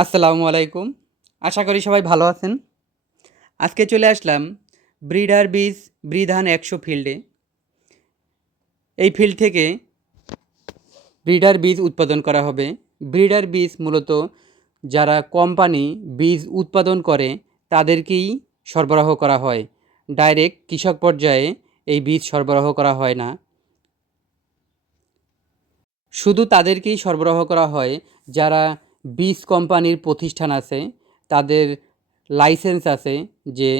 আসসালামু আলাইকুম। আশা করি সবাই ভালো আছেন। আজকে চলে আসলাম ব্রিডার বীজ বৃধান 100 ফিল্ডে। এই ফিল্ড থেকে ব্রিডার বীজ উৎপাদন করা হবে। ব্রিডার বীজ মূলত যারা কোম্পানি বীজ উৎপাদন করে তাদেরকেই সরবরাহ করা হয়। ডাইরেক্ট কৃষক পর্যায়ে এই বীজ সরবরাহ করা হয় না। শুধু তাদেরকেই সরবরাহ করা হয় যারা বীজ কোম্পানির প্রতিষ্ঠান আছে, তাদের লাইসেন্স আছে যে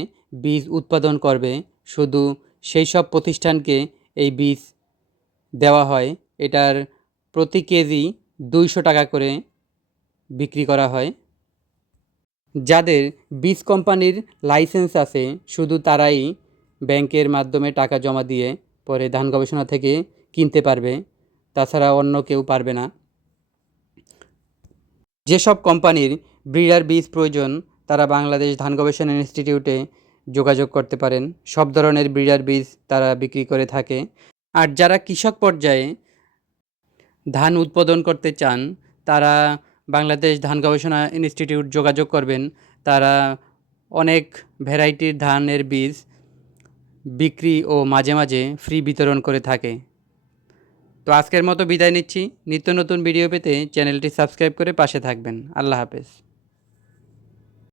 বীজ উৎপাদন করবে। শুধু সেই সব প্রতিষ্ঠানকে এই বীজ দেওয়া হয়। এটার প্রতি কেজি 200 টাকা করে বিক্রি করা হয়। যাদের বীজ কোম্পানির লাইসেন্স আছে শুধু তারাই ব্যাংকের মাধ্যমে টাকা জমা দিয়ে পরে ধান গবেষণা থেকে কিনতে পারবে, তাছাড়া অন্য কেউ পারবে না। যেসব কোম্পানির ব্রিডার বীজ প্রয়োজন তারা বাংলাদেশ ধান গবেষণা ইনস্টিটিউটে যোগাযোগ করতে পারেন। সব ধরনের ব্রিডার বীজ তারা বিক্রি করে থাকে। আর যারা কৃষক পর্যায়ে ধান উৎপাদন করতে চান তারা বাংলাদেশ ধান গবেষণা ইনস্টিটিউট যোগাযোগ করবেন। তারা অনেক ভ্যারাইটির ধানের বীজ বিক্রি ও মাঝে মাঝে ফ্রি বিতরণ করে থাকে। তো আজকের মতো বিদায় নিচ্ছি। নিত্য নতুন ভিডিও পেতে চ্যানেলটি সাবস্ক্রাইব করে পাশে থাকবেন। আল্লাহ হাফেজ।